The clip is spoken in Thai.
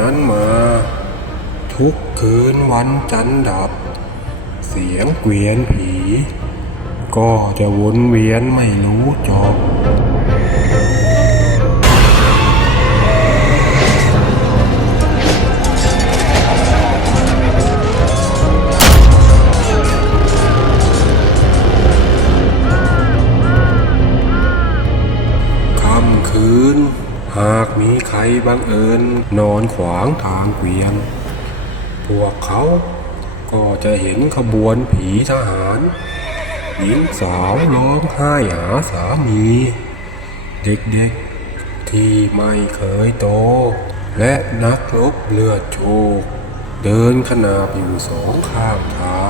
นั้นมา ทุกคืนวันจันทร์ดับ เสียงเกวียนผี ก็จะวนเวียนไม่รู้จบค่ำคืน หากมีใครบังเอิญนอนขวางทางเกวียน พวกเขาก็จะเห็นขบวนผีทหารหญิงสาวร้องไห้หาสามี เด็กๆที่ไม่เคยโต และนักรบเลือดโชก เดินขนาบอยู่สองข้างทาง